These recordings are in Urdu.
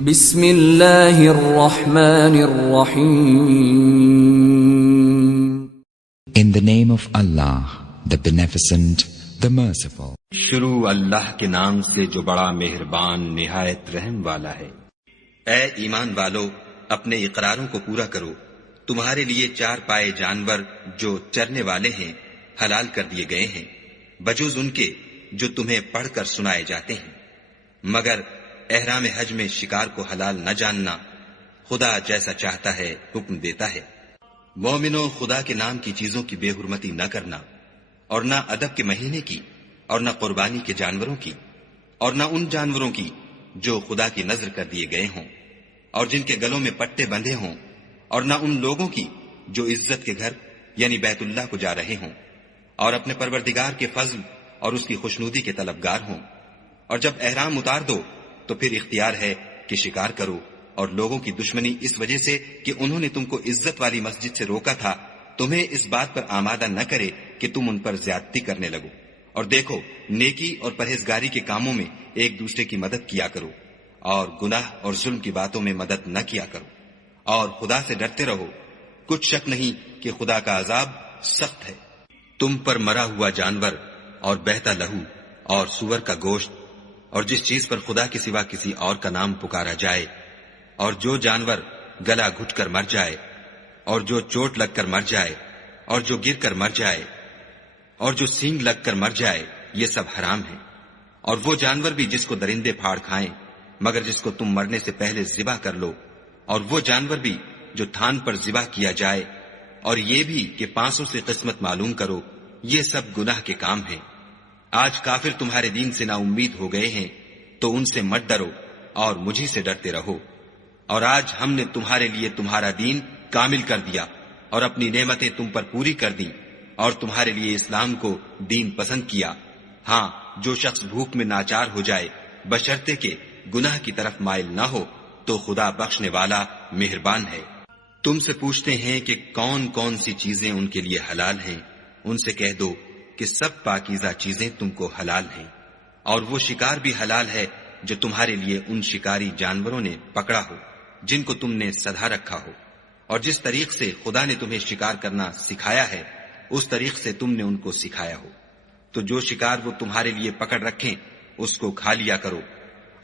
بسم اللہ الرحمن الرحیم. In the name of Allah, the Beneficent, the Merciful. شروع اللہ کے نام سے جو بڑا مہربان نہایت رحم والا ہے۔ اے ایمان والو، اپنے اقراروں کو پورا کرو۔ تمہارے لیے چار پائے جانور جو چرنے والے ہیں حلال کر دیے گئے ہیں، بجوز ان کے جو تمہیں پڑھ کر سنائے جاتے ہیں، مگر احرام حج میں شکار کو حلال نہ جاننا، خدا جیسا چاہتا ہے حکم دیتا ہے۔ مومنو، خدا کے نام کی چیزوں کی بے حرمتی نہ کرنا، اور نہ ادب کے مہینے کی، اور نہ قربانی کے جانوروں کی، اور نہ ان جانوروں کی جو خدا کی نذر کر دیے گئے ہوں اور جن کے گلوں میں پٹے بندھے ہوں، اور نہ ان لوگوں کی جو عزت کے گھر یعنی بیت اللہ کو جا رہے ہوں اور اپنے پروردگار کے فضل اور اس کی خوشنودی کے طلبگار ہوں۔ اور جب احرام اتار دو تو پھر اختیار ہے کہ شکار کرو، اور لوگوں کی دشمنی اس وجہ سے کہ انہوں نے تم کو عزت والی مسجد سے روکا تھا، تمہیں اس بات پر آمادہ نہ کرے کہ تم ان پر زیادتی کرنے لگو۔ اور دیکھو، نیکی اور پرہیزگاری کے کاموں میں ایک دوسرے کی مدد کیا کرو، اور گناہ اور ظلم کی باتوں میں مدد نہ کیا کرو، اور خدا سے ڈرتے رہو۔ کچھ شک نہیں کہ خدا کا عذاب سخت ہے۔ تم پر مرا ہوا جانور اور بہتا لہو اور سور کا گوشت اور جس چیز پر خدا کے سوا کسی اور کا نام پکارا جائے، اور جو جانور گلا گھٹ کر مر جائے، اور جو چوٹ لگ کر مر جائے، اور جو گر کر مر جائے، اور جو سینگ لگ کر مر جائے، یہ سب حرام ہے۔ اور وہ جانور بھی جس کو درندے پھاڑ کھائیں مگر جس کو تم مرنے سے پہلے ذبح کر لو، اور وہ جانور بھی جو تھان پر ذبح کیا جائے، اور یہ بھی کہ پانسوں سے قسمت معلوم کرو، یہ سب گناہ کے کام ہیں۔ آج کافر تمہارے دین سے نا امید ہو گئے ہیں، تو ان سے مت ڈرو اور مجھی سے ڈرتے رہو۔ اور آج ہم نے تمہارے لیے تمہارا دین کامل کر دیا اور اپنی نعمتیں تم پر پوری کر دیں، اور تمہارے لیے اسلام کو دین پسند کیا۔ ہاں، جو شخص بھوک میں ناچار ہو جائے بشرطے کہ گناہ کی طرف مائل نہ ہو تو خدا بخشنے والا مہربان ہے۔ تم سے پوچھتے ہیں کہ کون کون سی چیزیں ان کے لیے حلال ہیں، ان سے کہہ دو کہ سب پاکیزہ چیزیں تم کو حلال ہیں، اور وہ شکار بھی حلال ہے جو تمہارے لیے ان شکاری جانوروں نے پکڑا ہو جن کو تم نے سدھا رکھا ہو، اور جس طریق سے خدا نے تمہیں شکار کرنا سکھایا ہے اس طریق سے تم نے ان کو سکھایا ہو۔ تو جو شکار وہ تمہارے لیے پکڑ رکھیں اس کو کھا لیا کرو،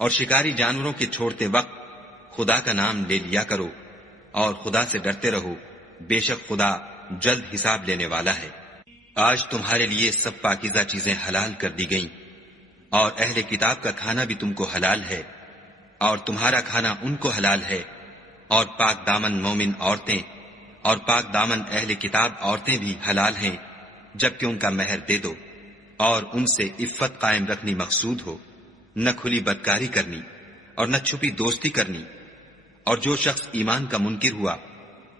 اور شکاری جانوروں کے چھوڑتے وقت خدا کا نام لے لیا کرو، اور خدا سے ڈرتے رہو، بے شک خدا جلد حساب لینے والا ہے۔ آج تمہارے لیے سب پاکیزہ چیزیں حلال کر دی گئیں، اور اہل کتاب کا کھانا بھی تم کو حلال ہے، اور تمہارا کھانا ان کو حلال ہے، اور پاک دامن مومن عورتیں اور پاک دامن اہل کتاب عورتیں بھی حلال ہیں، جبکہ ان کا مہر دے دو، اور ان سے عفت قائم رکھنی مقصود ہو، نہ کھلی بدکاری کرنی اور نہ چھپی دوستی کرنی۔ اور جو شخص ایمان کا منکر ہوا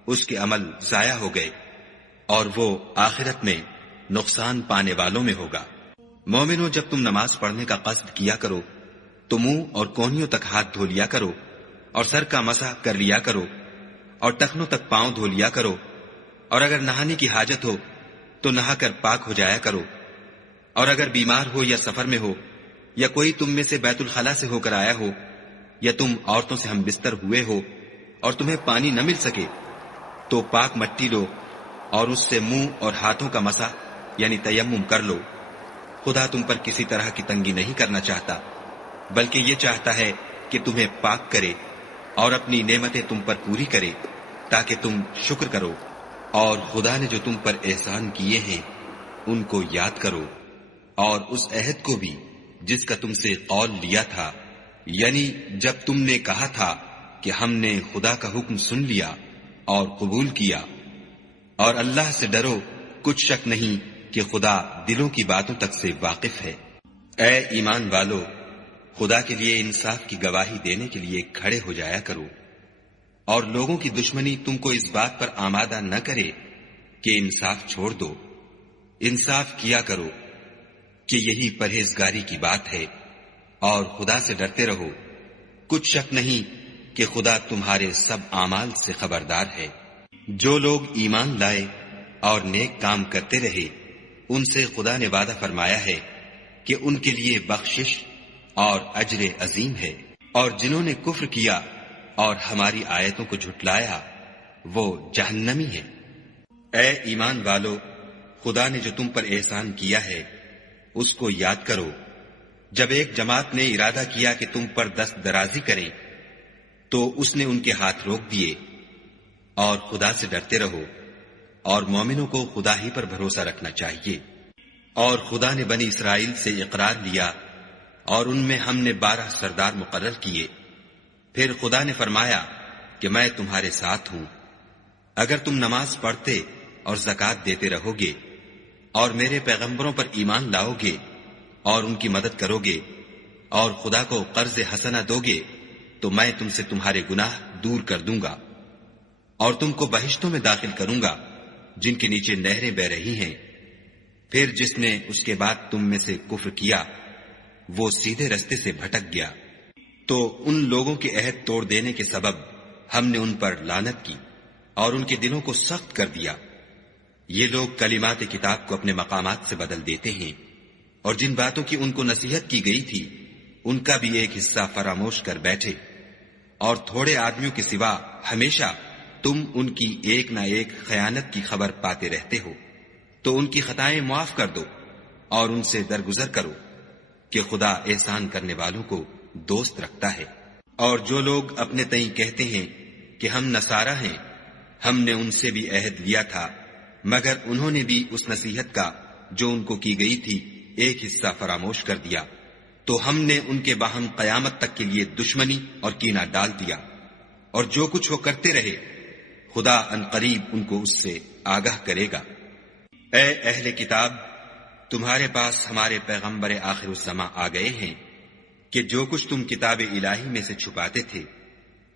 اس کے عمل ضائع ہو گئے، اور وہ آخرت میں نقصان پانے والوں میں ہوگا۔ مومنو، جب تم نماز پڑھنے کا قصد کیا کرو تو منہ اور کونیوں تک ہاتھ دھو لیا کرو، اور سر کا مسح کر لیا کرو، اور ٹخنوں تک پاؤں دھو لیا کرو، اور اگر نہانے کی حاجت ہو تو نہا کر پاک ہو جایا کرو، اور اگر بیمار ہو یا سفر میں ہو یا کوئی تم میں سے بیت الخلا سے ہو کر آیا ہو، یا تم عورتوں سے ہم بستر ہوئے ہو اور تمہیں پانی نہ مل سکے تو پاک مٹی لو اور اس سے منہ اور ہاتھوں کا مسح یعنی تیمم کر لو۔ خدا تم پر کسی طرح کی تنگی نہیں کرنا چاہتا، بلکہ یہ چاہتا ہے کہ تمہیں پاک کرے اور اپنی نعمتیں تم پر پوری کرے تاکہ تم شکر کرو، اور خدا نے جو تم پر احسان کیے ہیں ان کو یاد کرو، اور اس عہد کو بھی جس کا تم سے قول لیا تھا، یعنی جب تم نے کہا تھا کہ ہم نے خدا کا حکم سن لیا اور قبول کیا۔ اور اللہ سے ڈرو، کچھ شک نہیں کہ خدا دلوں کی باتوں تک سے واقف ہے۔ اے ایمان والو، خدا کے لیے انصاف کی گواہی دینے کے لیے کھڑے ہو جایا کرو، اور لوگوں کی دشمنی تم کو اس بات پر آمادہ نہ کرے کہ انصاف چھوڑ دو۔ انصاف کیا کرو کہ یہی پرہیزگاری کی بات ہے، اور خدا سے ڈرتے رہو، کچھ شک نہیں کہ خدا تمہارے سب اعمال سے خبردار ہے۔ جو لوگ ایمان لائے اور نیک کام کرتے رہے ان سے خدا نے وعدہ فرمایا ہے کہ ان کے لیے بخشش اور اجر عظیم ہے۔ اور جنہوں نے کفر کیا اور ہماری آیتوں کو جھٹلایا وہ جہنمی ہیں۔ اے ایمان والو، خدا نے جو تم پر احسان کیا ہے اس کو یاد کرو۔ جب ایک جماعت نے ارادہ کیا کہ تم پر دست درازی کریں تو اس نے ان کے ہاتھ روک دیے، اور خدا سے ڈرتے رہو، اور مومنوں کو خدا ہی پر بھروسہ رکھنا چاہیے۔ اور خدا نے بنی اسرائیل سے اقرار لیا اور ان میں ہم نے 12 سردار مقرر کیے۔ پھر خدا نے فرمایا کہ میں تمہارے ساتھ ہوں، اگر تم نماز پڑھتے اور زکوٰۃ دیتے رہو گے اور میرے پیغمبروں پر ایمان لاؤ گے اور ان کی مدد کرو گے اور خدا کو قرض حسنہ دو گے تو میں تم سے تمہارے گناہ دور کر دوں گا اور تم کو بہشتوں میں داخل کروں گا جن کے نیچے نہریں بہ رہی ہیں۔ پھر جس نے اس کے بعد تم میں سے کفر کیا وہ سیدھے رستے سے بھٹک گیا، تو ان لوگوں کے عہد توڑ دینے کے سبب ہم نے ان پر لعنت کی اور ان کے دلوں کو سخت کر دیا۔ یہ لوگ کلمات کتاب کو اپنے مقامات سے بدل دیتے ہیں، اور جن باتوں کی ان کو نصیحت کی گئی تھی ان کا بھی ایک حصہ فراموش کر بیٹھے، اور تھوڑے آدمیوں کے سوا ہمیشہ تم ان کی ایک نہ ایک خیانت کی خبر پاتے رہتے ہو۔ تو ان کی خطائیں معاف کر دو اور ان سے درگزر کرو کہ خدا احسان کرنے والوں کو دوست رکھتا ہے۔ اور جو لوگ اپنے تئیں کہتے ہیں کہ ہم نصارہ ہیں، ہم نے ان سے بھی عہد لیا تھا، مگر انہوں نے بھی اس نصیحت کا جو ان کو کی گئی تھی ایک حصہ فراموش کر دیا، تو ہم نے ان کے باہم قیامت تک کے لیے دشمنی اور کینہ ڈال دیا۔ اور جو کچھ وہ کرتے رہے خدا عنقریب ان کو اس سے آگاہ کرے گا۔ اے اہل کتاب، تمہارے پاس ہمارے پیغمبر آخر الزماں آ گئے ہیں کہ جو کچھ تم کتاب الہی میں سے چھپاتے تھے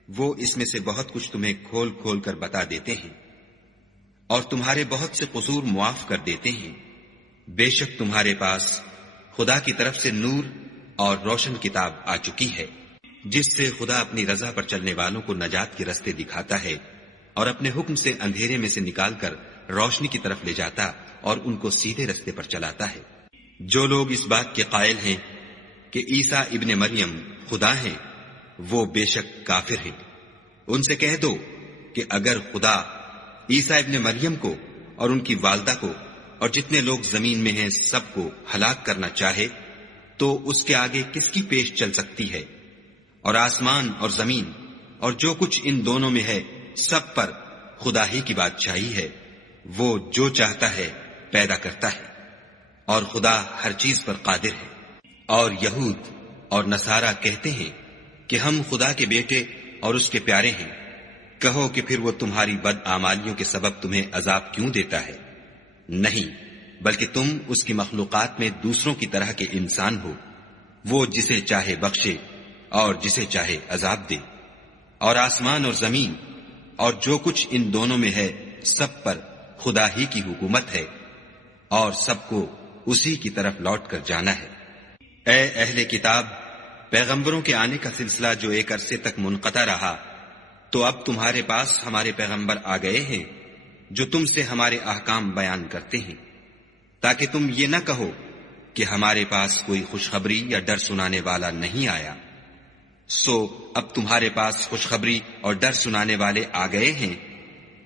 وہ اس میں سے بہت کچھ تمہیں کھول کھول کر بتا دیتے ہیں، اور تمہارے بہت سے قصور معاف کر دیتے ہیں۔ بے شک تمہارے پاس خدا کی طرف سے نور اور روشن کتاب آ چکی ہے، جس سے خدا اپنی رضا پر چلنے والوں کو نجات کے رستے دکھاتا ہے اور اپنے حکم سے اندھیرے میں سے نکال کر روشنی کی طرف لے جاتا اور ان کو سیدھے رستے پر چلاتا ہے۔ جو لوگ اس بات کے قائل ہیں کہ عیسیٰ ابن مریم خدا ہیں وہ بے شک کافر ہیں۔ ان سے کہہ دو کہ اگر خدا عیسیٰ ابن مریم کو اور ان کی والدہ کو اور جتنے لوگ زمین میں ہیں سب کو ہلاک کرنا چاہے تو اس کے آگے کس کی پیش چل سکتی ہے؟ اور آسمان اور زمین اور جو کچھ ان دونوں میں ہے سب پر خدا ہی کی بادشاہی ہے۔ وہ جو چاہتا ہے پیدا کرتا ہے، اور خدا ہر چیز پر قادر ہے۔ اور یہود اور نصارہ کہتے ہیں کہ ہم خدا کے بیٹے اور اس کے پیارے ہیں۔ کہو کہ پھر وہ تمہاری بد اعمالیوں کے سبب تمہیں عذاب کیوں دیتا ہے؟ نہیں، بلکہ تم اس کی مخلوقات میں دوسروں کی طرح کے انسان ہو، وہ جسے چاہے بخشے اور جسے چاہے عذاب دے۔ اور آسمان اور زمین اور جو کچھ ان دونوں میں ہے سب پر خدا ہی کی حکومت ہے، اور سب کو اسی کی طرف لوٹ کر جانا ہے۔ اے اہل کتاب، پیغمبروں کے آنے کا سلسلہ جو ایک عرصے تک منقطع رہا، تو اب تمہارے پاس ہمارے پیغمبر آ گئے ہیں جو تم سے ہمارے احکام بیان کرتے ہیں، تاکہ تم یہ نہ کہو کہ ہمارے پاس کوئی خوشخبری یا ڈر سنانے والا نہیں آیا۔ سو اب تمہارے پاس خوشخبری اور ڈر سنانے والے آ گئے ہیں،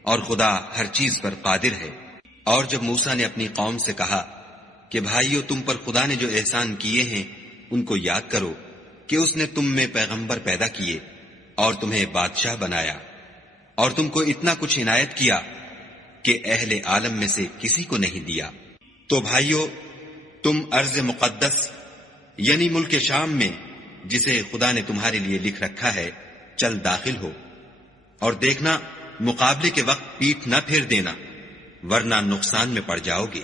اور خدا ہر چیز پر قادر ہے۔ اور جب موسیٰ نے اپنی قوم سے کہا کہ بھائیو، تم پر خدا نے جو احسان کیے ہیں ان کو یاد کرو کہ اس نے تم میں پیغمبر پیدا کیے اور تمہیں بادشاہ بنایا، اور تم کو اتنا کچھ عنایت کیا کہ اہل عالم میں سے کسی کو نہیں دیا۔ تو بھائیو، تم ارض مقدس یعنی ملک شام میں جسے خدا نے تمہارے لیے لکھ رکھا ہے چل داخل ہو، اور دیکھنا مقابلے کے وقت پیٹھ نہ پھیر دینا، ورنہ نقصان میں پڑ جاؤ گے۔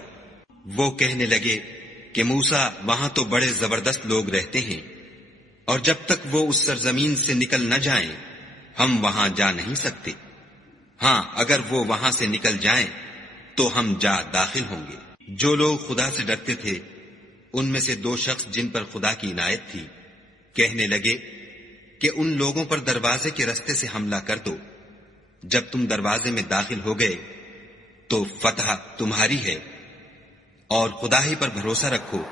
وہ کہنے لگے کہ موسیٰ، وہاں تو بڑے زبردست لوگ رہتے ہیں، اور جب تک وہ اس سرزمین سے نکل نہ جائیں ہم وہاں جا نہیں سکتے۔ ہاں، اگر وہ وہاں سے نکل جائیں تو ہم جا داخل ہوں گے۔ جو لوگ خدا سے ڈرتے تھے ان میں سے 2 شخص جن پر خدا کی عنایت تھی کہنے لگے کہ ان لوگوں پر دروازے کے رستے سے حملہ کر دو۔ جب تم دروازے میں داخل ہو گئے تو فتح تمہاری ہے، اور خدا ہی پر بھروسہ رکھو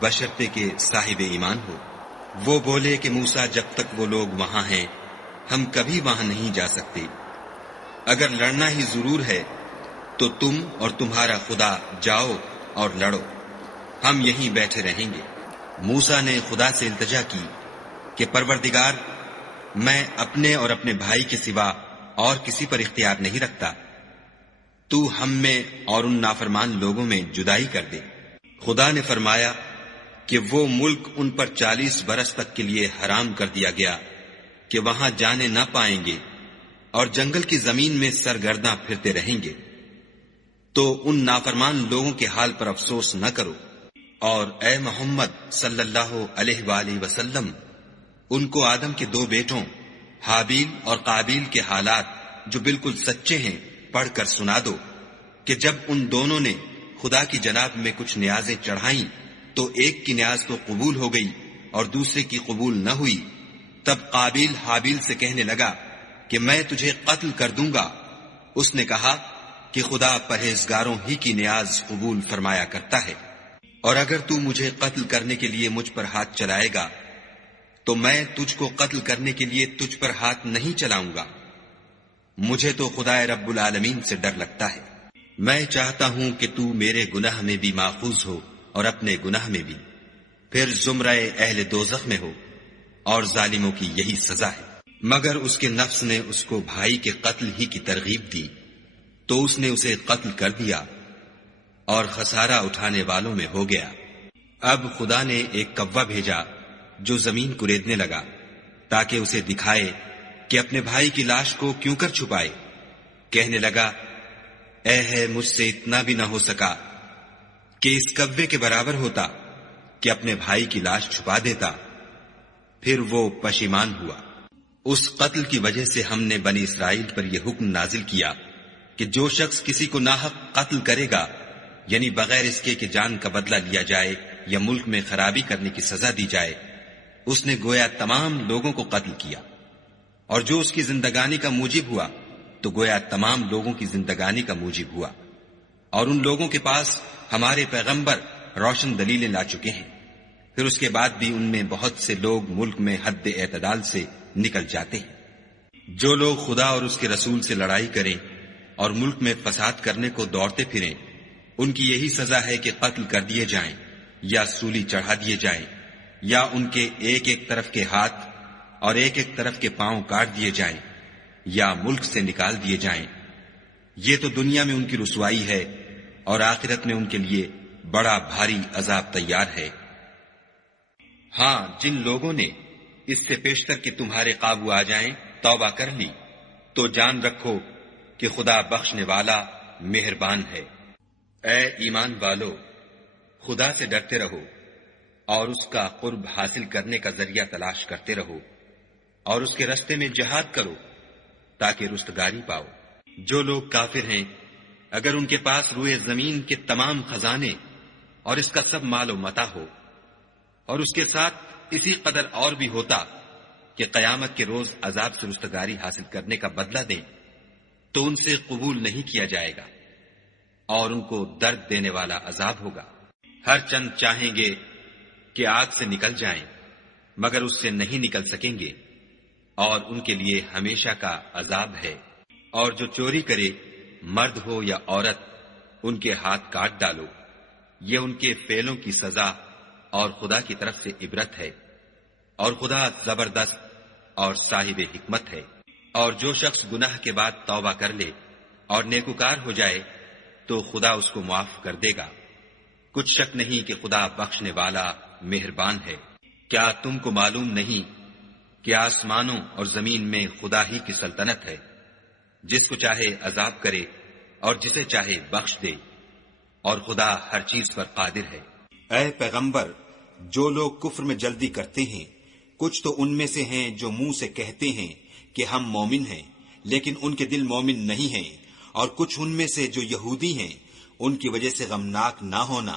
بشرطے کہ صاحب ایمان ہو۔ وہ بولے کہ موسیٰ جب تک وہ لوگ وہاں ہیں ہم کبھی وہاں نہیں جا سکتے، اگر لڑنا ہی ضرور ہے تو تم اور تمہارا خدا جاؤ اور لڑو، ہم یہیں بیٹھے رہیں گے۔ موسیٰ نے خدا سے التجا کی کہ پروردگار، میں اپنے اور اپنے بھائی کے سوا اور کسی پر اختیار نہیں رکھتا، تو ہم میں اور ان نافرمان لوگوں میں جدائی کر دے۔ خدا نے فرمایا کہ وہ ملک ان پر 40 برس تک کے لیے حرام کر دیا گیا کہ وہاں جانے نہ پائیں گے اور جنگل کی زمین میں سرگرداں پھرتے رہیں گے، تو ان نافرمان لوگوں کے حال پر افسوس نہ کرو، اور اے محمد صلی اللہ علیہ وآلہ وسلم ان کو آدم کے 2 بیٹوں حابیل اور قابیل کے حالات جو بالکل سچے ہیں پڑھ کر سنا دو کہ جب ان دونوں نے خدا کی جناب میں کچھ نیازیں چڑھائیں تو ایک کی نیاز تو قبول ہو گئی اور دوسرے کی قبول نہ ہوئی، تب قابیل حابیل سے کہنے لگا کہ میں تجھے قتل کر دوں گا۔ اس نے کہا کہ خدا پرہیزگاروں ہی کی نیاز قبول فرمایا کرتا ہے، اور اگر تو مجھے قتل کرنے کے لیے مجھ پر ہاتھ چلائے گا تو میں تجھ کو قتل کرنے کے لیے تجھ پر ہاتھ نہیں چلاؤں گا، مجھے تو خدا رب العالمین سے ڈر لگتا ہے، میں چاہتا ہوں کہ تو میرے گناہ میں بھی ماخوذ ہو اور اپنے گناہ میں بھی، پھر زمرہ اہل دوزخ میں ہو، اور ظالموں کی یہی سزا ہے۔ مگر اس کے نفس نے اس کو بھائی کے قتل ہی کی ترغیب دی تو اس نے اسے قتل کر دیا اور خسارہ اٹھانے والوں میں ہو گیا۔ اب خدا نے ایک کوا بھیجا جو زمین کریدنے لگا تاکہ اسے دکھائے کہ اپنے بھائی کی لاش کو کیوں کر چھپائے۔ کہنے لگا، اے ہے مجھ سے اتنا بھی نہ ہو سکا کہ اس کوے کے برابر ہوتا کہ اپنے بھائی کی لاش چھپا دیتا۔ پھر وہ پشیمان ہوا۔ اس قتل کی وجہ سے ہم نے بنی اسرائیل پر یہ حکم نازل کیا کہ جو شخص کسی کو ناحق قتل کرے گا، یعنی بغیر اس کے کہ جان کا بدلہ لیا جائے یا ملک میں خرابی کرنے کی سزا دی جائے، اس نے گویا تمام لوگوں کو قتل کیا، اور جو اس کی زندگانی کا موجب ہوا تو گویا تمام لوگوں کی زندگانی کا موجب ہوا۔ اور ان لوگوں کے پاس ہمارے پیغمبر روشن دلیلیں لا چکے ہیں، پھر اس کے بعد بھی ان میں بہت سے لوگ ملک میں حد اعتدال سے نکل جاتے ہیں۔ جو لوگ خدا اور اس کے رسول سے لڑائی کریں اور ملک میں فساد کرنے کو دوڑتے پھریں، ان کی یہی سزا ہے کہ قتل کر دیے جائیں یا سولی چڑھا دیے جائیں، یا ان کے ایک ایک طرف کے ہاتھ اور ایک ایک طرف کے پاؤں کاٹ دیے جائیں یا ملک سے نکال دیے جائیں۔ یہ تو دنیا میں ان کی رسوائی ہے، اور آخرت میں ان کے لیے بڑا بھاری عذاب تیار ہے۔ ہاں، جن لوگوں نے اس سے پیشتر کہ تمہارے قابو آ جائیں توبہ کر لی تو جان رکھو کہ خدا بخشنے والا مہربان ہے۔ اے ایمان والو، خدا سے ڈرتے رہو اور اس کا قرب حاصل کرنے کا ذریعہ تلاش کرتے رہو، اور اس کے رستے میں جہاد کرو تاکہ رستگاری پاؤ۔ جو لوگ کافر ہیں، اگر ان کے پاس روئے زمین کے تمام خزانے اور اس کا سب مال و متاع ہو، اور اس کے ساتھ اسی قدر اور بھی ہوتا کہ قیامت کے روز عذاب سے رستگاری حاصل کرنے کا بدلہ دیں، تو ان سے قبول نہیں کیا جائے گا، اور ان کو درد دینے والا عذاب ہوگا۔ ہر چند چاہیں گے کہ آگ سے نکل جائیں، مگر اس سے نہیں نکل سکیں گے، اور ان کے لیے ہمیشہ کا عذاب ہے۔ اور جو چوری کرے، مرد ہو یا عورت، ان کے ہاتھ کاٹ ڈالو، یہ ان کے فعلوں کی سزا اور خدا کی طرف سے عبرت ہے، اور خدا زبردست اور صاحب حکمت ہے۔ اور جو شخص گناہ کے بعد توبہ کر لے اور نیکوکار ہو جائے تو خدا اس کو معاف کر دے گا۔ کچھ شک نہیں کہ خدا بخشنے والا مہربان ہے۔ کیا تم کو معلوم نہیں کہ آسمانوں اور زمین میں خدا ہی کی سلطنت ہے، جس کو چاہے عذاب کرے اور جسے چاہے بخش دے، اور خدا ہر چیز پر قادر ہے۔ اے پیغمبر، جو لوگ کفر میں جلدی کرتے ہیں، کچھ تو ان میں سے ہیں جو منہ سے کہتے ہیں کہ ہم مومن ہیں، لیکن ان کے دل مومن نہیں ہیں، اور کچھ ان میں سے جو یہودی ہیں، ان کی وجہ سے غمناک نہ ہونا،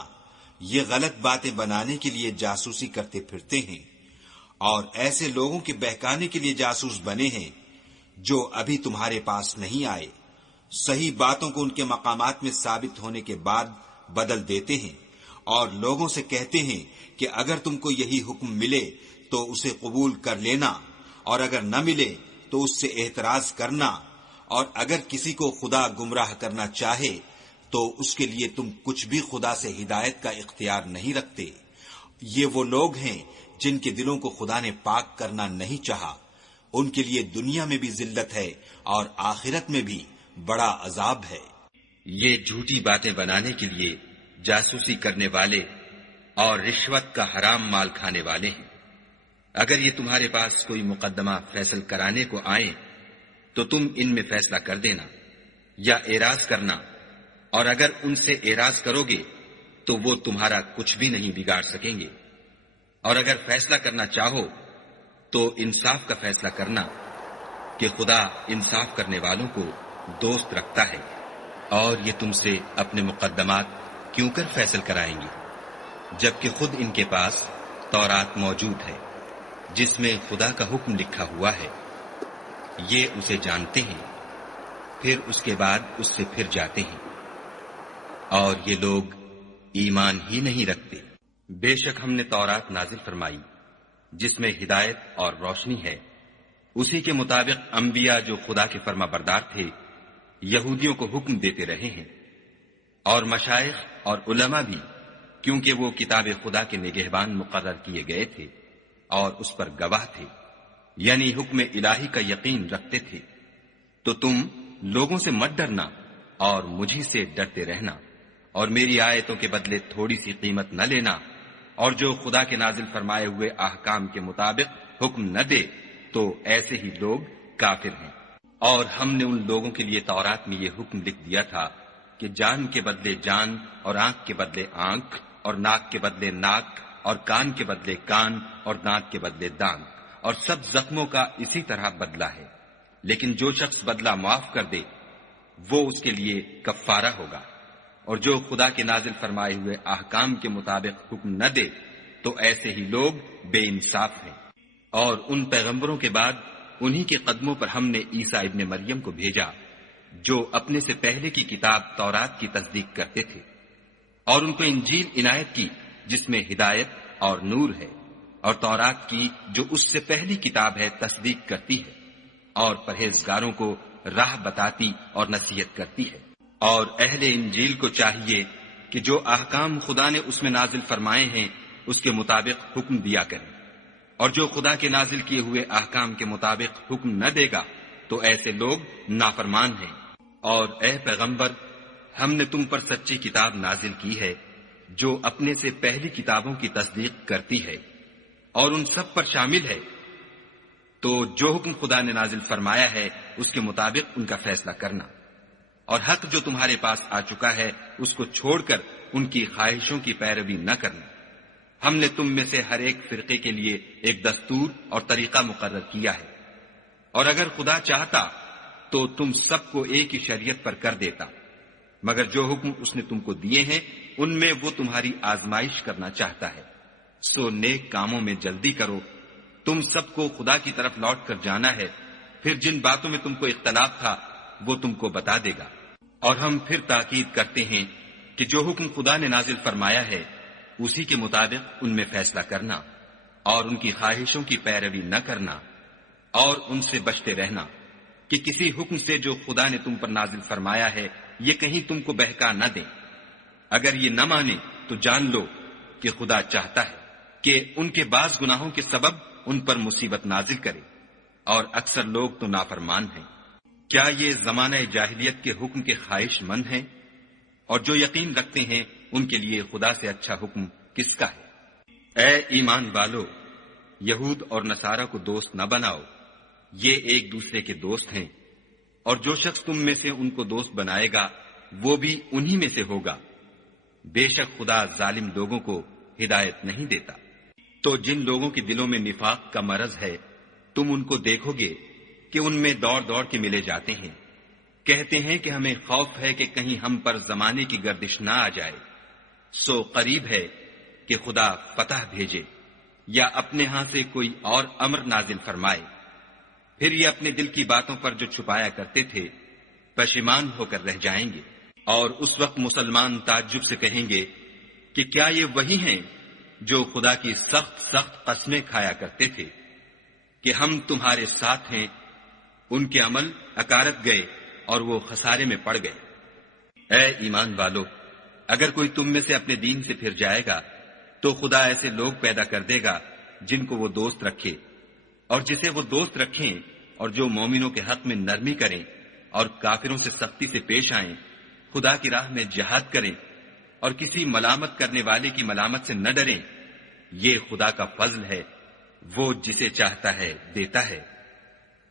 یہ غلط باتیں بنانے کے لیے جاسوسی کرتے پھرتے ہیں، اور ایسے لوگوں کے بہکانے کے لیے جاسوس بنے ہیں جو ابھی تمہارے پاس نہیں آئے، صحیح باتوں کو ان کے مقامات میں ثابت ہونے کے بعد بدل دیتے ہیں، اور لوگوں سے کہتے ہیں کہ اگر تم کو یہی حکم ملے تو اسے قبول کر لینا، اور اگر نہ ملے تو اس سے اعتراض کرنا، اور اگر کسی کو خدا گمراہ کرنا چاہے تو اس کے لیے تم کچھ بھی خدا سے ہدایت کا اختیار نہیں رکھتے۔ یہ وہ لوگ ہیں جن کے دلوں کو خدا نے پاک کرنا نہیں چاہا، ان کے لیے دنیا میں بھی ذلت ہے اور آخرت میں بھی بڑا عذاب ہے۔ یہ جھوٹی باتیں بنانے کے لیے جاسوسی کرنے والے اور رشوت کا حرام مال کھانے والے ہیں۔ اگر یہ تمہارے پاس کوئی مقدمہ فیصل کرانے کو آئیں تو تم ان میں فیصلہ کر دینا یا اعراض کرنا، اور اگر ان سے اعراض کرو گے تو وہ تمہارا کچھ بھی نہیں بگاڑ سکیں گے، اور اگر فیصلہ کرنا چاہو تو انصاف کا فیصلہ کرنا کہ خدا انصاف کرنے والوں کو دوست رکھتا ہے۔ اور یہ تم سے اپنے مقدمات کیوں کر فیصل کرائیں گے جبکہ خود ان کے پاس تورات موجود ہے جس میں خدا کا حکم لکھا ہوا ہے۔ یہ اسے جانتے ہیں، پھر اس کے بعد اس سے پھر جاتے ہیں، اور یہ لوگ ایمان ہی نہیں رکھتے۔ بے شک ہم نے تورات نازل فرمائی جس میں ہدایت اور روشنی ہے، اسی کے مطابق انبیاء جو خدا کے فرما بردار تھے یہودیوں کو حکم دیتے رہے ہیں، اور مشائخ اور علماء بھی، کیونکہ وہ کتاب خدا کے نگہبان مقرر کیے گئے تھے اور اس پر گواہ تھے، یعنی حکم الہی کا یقین رکھتے تھے۔ تو تم لوگوں سے مت ڈرنا اور مجھی سے ڈرتے رہنا، اور میری آیتوں کے بدلے تھوڑی سی قیمت نہ لینا، اور جو خدا کے نازل فرمائے ہوئے احکام کے مطابق حکم نہ دے تو ایسے ہی لوگ کافر ہیں۔ اور ہم نے ان لوگوں کے لیے تورات میں یہ حکم لکھ دیا تھا کہ جان کے بدلے جان، اور آنکھ کے بدلے آنکھ، اور ناک کے بدلے ناک، اور کان کے بدلے کان، اور دانت کے بدلے دانت، اور سب زخموں کا اسی طرح بدلہ ہے۔ لیکن جو شخص بدلہ معاف کر دے وہ اس کے لیے کفارہ ہوگا، اور جو خدا کے نازل فرمائے ہوئے احکام کے مطابق حکم نہ دے تو ایسے ہی لوگ بے انصاف ہیں۔ اور ان پیغمبروں کے بعد انہی کے قدموں پر ہم نے عیسیٰ ابن مریم کو بھیجا جو اپنے سے پہلے کی کتاب تورات کی تصدیق کرتے تھے، اور ان کو انجیل عنایت کی جس میں ہدایت اور نور ہے، اور تورات کی جو اس سے پہلی کتاب ہے تصدیق کرتی ہے، اور پرہیزگاروں کو راہ بتاتی اور نصیحت کرتی ہے۔ اور اہل انجیل کو چاہیے کہ جو احکام خدا نے اس میں نازل فرمائے ہیں اس کے مطابق حکم دیا کریں، اور جو خدا کے نازل کیے ہوئے احکام کے مطابق حکم نہ دے گا تو ایسے لوگ نافرمان ہیں۔ اور اے پیغمبر، ہم نے تم پر سچی کتاب نازل کی ہے جو اپنے سے پہلی کتابوں کی تصدیق کرتی ہے اور ان سب پر شامل ہے، تو جو حکم خدا نے نازل فرمایا ہے اس کے مطابق ان کا فیصلہ کرنا، اور حق جو تمہارے پاس آ چکا ہے اس کو چھوڑ کر ان کی خواہشوں کی پیروی نہ کرنا۔ ہم نے تم میں سے ہر ایک فرقے کے لیے ایک دستور اور طریقہ مقرر کیا ہے، اور اگر خدا چاہتا تو تم سب کو ایک ہی شریعت پر کر دیتا، مگر جو حکم اس نے تم کو دیے ہیں ان میں وہ تمہاری آزمائش کرنا چاہتا ہے۔ سو نیک کاموں میں جلدی کرو، تم سب کو خدا کی طرف لوٹ کر جانا ہے، پھر جن باتوں میں تم کو اختلاف تھا وہ تم کو بتا دے گا۔ اور ہم پھر تاکید کرتے ہیں کہ جو حکم خدا نے نازل فرمایا ہے اسی کے مطابق ان میں فیصلہ کرنا، اور ان کی خواہشوں کی پیروی نہ کرنا، اور ان سے بچتے رہنا کہ کسی حکم سے جو خدا نے تم پر نازل فرمایا ہے یہ کہیں تم کو بہکا نہ دیں۔ اگر یہ نہ مانے تو جان لو کہ خدا چاہتا ہے کہ ان کے بعض گناہوں کے سبب ان پر مصیبت نازل کرے، اور اکثر لوگ تو نافرمان ہیں۔ کیا یہ زمانہ جاہلیت کے حکم کے خواہش مند ہیں؟ اور جو یقین رکھتے ہیں ان کے لیے خدا سے اچھا حکم کس کا ہے؟ اے ایمان والو، یہود اور نصارہ کو دوست نہ بناؤ، یہ ایک دوسرے کے دوست ہیں، اور جو شخص تم میں سے ان کو دوست بنائے گا وہ بھی انہی میں سے ہوگا۔ بے شک خدا ظالم لوگوں کو ہدایت نہیں دیتا۔ تو جن لوگوں کے دلوں میں نفاق کا مرض ہے تم ان کو دیکھو گے کہ ان میں دوڑ دوڑ کے ملے جاتے ہیں، کہتے ہیں کہ ہمیں خوف ہے کہ کہیں ہم پر زمانے کی گردش نہ آ جائے۔ سو قریب ہے کہ خدا فتح بھیجے یا اپنے ہاں سے کوئی اور امر نازل فرمائے، پھر یہ اپنے دل کی باتوں پر جو چھپایا کرتے تھے پشیمان ہو کر رہ جائیں گے۔ اور اس وقت مسلمان تعجب سے کہیں گے کہ کیا یہ وہی ہیں جو خدا کی سخت سخت قسمیں کھایا کرتے تھے کہ ہم تمہارے ساتھ ہیں، ان کے عمل اکارت گئے اور وہ خسارے میں پڑ گئے۔ اے ایمان والو، اگر کوئی تم میں سے اپنے دین سے پھر جائے گا تو خدا ایسے لوگ پیدا کر دے گا جن کو وہ دوست رکھے، اور جسے وہ دوست رکھیں، اور جو مومنوں کے حق میں نرمی کریں اور کافروں سے سختی سے پیش آئیں، خدا کی راہ میں جہاد کریں اور کسی ملامت کرنے والے کی ملامت سے نہ ڈریں۔ یہ خدا کا فضل ہے، وہ جسے چاہتا ہے دیتا ہے،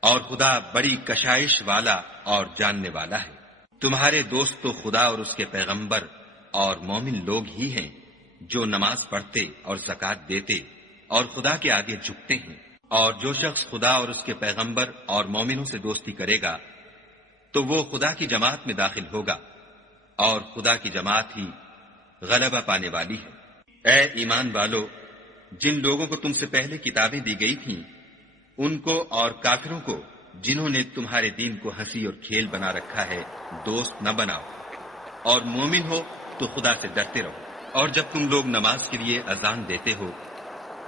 اور خدا بڑی کشائش والا اور جاننے والا ہے۔ تمہارے دوست تو خدا اور اس کے پیغمبر اور مومن لوگ ہی ہیں جو نماز پڑھتے اور زکوٰۃ دیتے اور خدا کے آگے جھکتے ہیں، اور جو شخص خدا اور اس کے پیغمبر اور مومنوں سے دوستی کرے گا تو وہ خدا کی جماعت میں داخل ہوگا، اور خدا کی جماعت ہی غلبہ پانے والی ہے۔ اے ایمان والو، جن لوگوں کو تم سے پہلے کتابیں دی گئی تھیں ان کو اور کافروں کو جنہوں نے تمہارے دین کو ہنسی اور کھیل بنا رکھا ہے دوست نہ بناؤ، اور مومن ہو تو خدا سے ڈرتے رہو۔ اور جب تم لوگ نماز کے لیے اذان دیتے ہو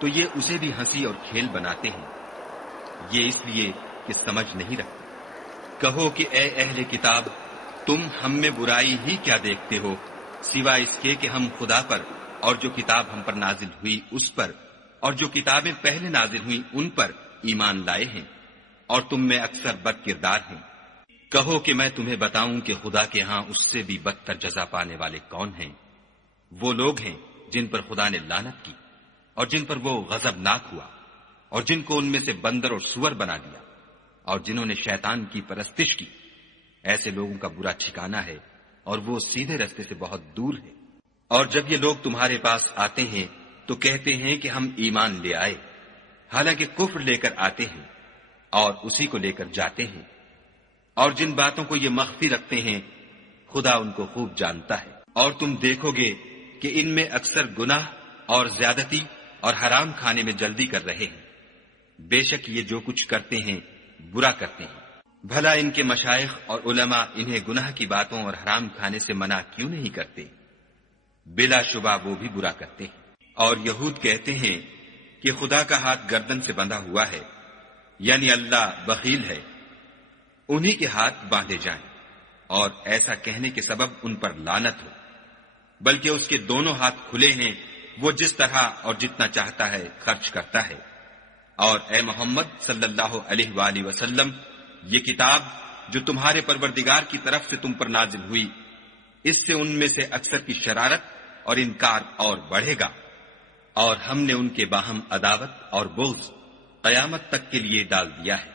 تو یہ اسے بھی ہنسی اور کھیل بناتے ہیں، یہ اس لیے کہ سمجھ نہیں رکھتے۔ کہو کہ اے اہل کتاب، تم ہم میں برائی ہی کیا دیکھتے ہو سوائے اس کے کہ ہم خدا پر اور جو کتاب ہم پر نازل ہوئی اس پر اور جو کتابیں پہلے نازل ہوئی ان پر ایمان لائے ہیں، اور تم میں اکثر بد کردار ہیں۔ کہو کہ میں تمہیں بتاؤں کہ خدا کے ہاں اس سے بھی بدتر جزا پانے والے کون ہیں؟ وہ لوگ ہیں جن پر خدا نے لعنت کی اور جن پر وہ غضبناک ہوا، اور جن کو ان میں سے بندر اور سور بنا دیا، اور جنہوں نے شیطان کی پرستش کی۔ ایسے لوگوں کا برا ٹھکانہ ہے اور وہ سیدھے راستے سے بہت دور ہے۔ اور جب یہ لوگ تمہارے پاس آتے ہیں تو کہتے ہیں کہ ہم ایمان لے آئے، حالانکہ کفر لے کر آتے ہیں اور اسی کو لے کر جاتے ہیں، اور جن باتوں کو یہ مخفی رکھتے ہیں خدا ان کو خوب جانتا ہے۔ اور تم دیکھو گے کہ ان میں اکثر گناہ اور زیادتی اور حرام کھانے میں جلدی کر رہے ہیں۔ بے شک یہ جو کچھ کرتے ہیں برا کرتے ہیں۔ بھلا ان کے مشائخ اور علماء انہیں گناہ کی باتوں اور حرام کھانے سے منع کیوں نہیں کرتے؟ بلا شبہ وہ بھی برا کرتے ہیں۔ اور یہود کہتے ہیں کہ خدا کا ہاتھ گردن سے بندھا ہوا ہے، یعنی اللہ بخیل ہے، انہی کے ہاتھ باندھے جائیں، اور ایسا کہنے کے سبب ان پر لعنت ہو، بلکہ اس کے دونوں ہاتھ کھلے ہیں، وہ جس طرح اور جتنا چاہتا ہے خرچ کرتا ہے۔ اور اے محمد صلی اللہ علیہ وآلہ وسلم، یہ کتاب جو تمہارے پروردگار کی طرف سے تم پر نازل ہوئی، اس سے ان میں سے اکثر کی شرارت اور انکار اور بڑھے گا، اور ہم نے ان کے باہم عداوت اور بغض قیامت تک کے لیے ڈال دیا ہے۔